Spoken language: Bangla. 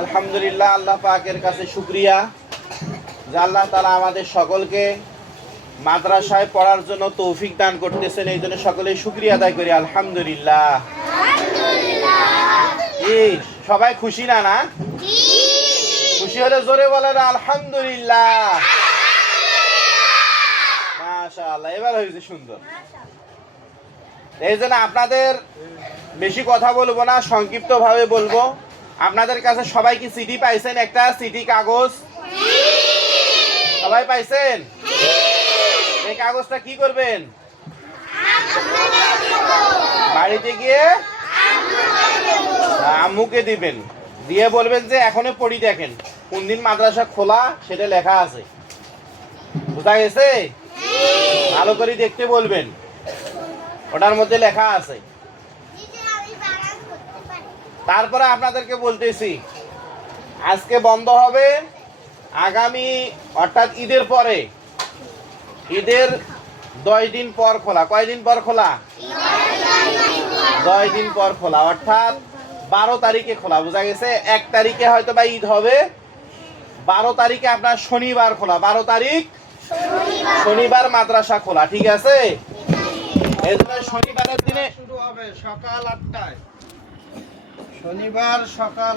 আলহামদুলিল্লাহ, আল্লাহ পাকের কাছে শুকরিয়া যে আল্লাহ তাআলা আমাদের সকলকে মাদ্রাসায় পড়ার জন্য তৌফিক দান করতেছেন। এই জন্য সকলেই শুকরিয়া আদায় করি আলহামদুলিল্লাহ। সবাই খুশি না? না খুশি হলে জোরে বলেন আলহামদুলিল্লাহ। মাশাআল্লাহ, এবার হয়েছে সুন্দর। এই জন্য আপনাদের বেশি কথা বলবো না, সংক্ষিপ্ত ভাবে বলবো। আপনাদের কাছে সবাই কি সিডি পাইছেন? একটা সিডি কাগজ সবাই পাইছেন? এই কাগজটা কি করবেন? বাড়িতে গিয়ে আম্মুকে দিবেন, দিয়ে বলবেন যে এখনো পড়ি দেখেন কোন দিন মাদ্রাসা খোলা সেটা লেখা আছে। বুঝা গেছে? ভালো করে দেখতে বলবেন, ওটার মধ্যে লেখা আছে। তারপরে আপনাদেরকে বলতেছি আজকে বন্ধ হবে, আগামী অর্থাৎ ঈদের পরে, ঈদের 10 দিন পর খোলা। কয়দিন পর খোলা? 10 দিন পর খোলা, অর্থাৎ 12 তারিখে খোলা। বোঝা গেছে? 1 তারিখে হয়তো বা ঈদ হবে, 12 তারিখে আপনার শনিবার খোলা। 12 তারিখ শনিবার মাদ্রাসা খোলা, ঠিক আছে? এই জন্য শনিবারের দিনে শুরু হবে সকাল 8টায়, শনিবার সকাল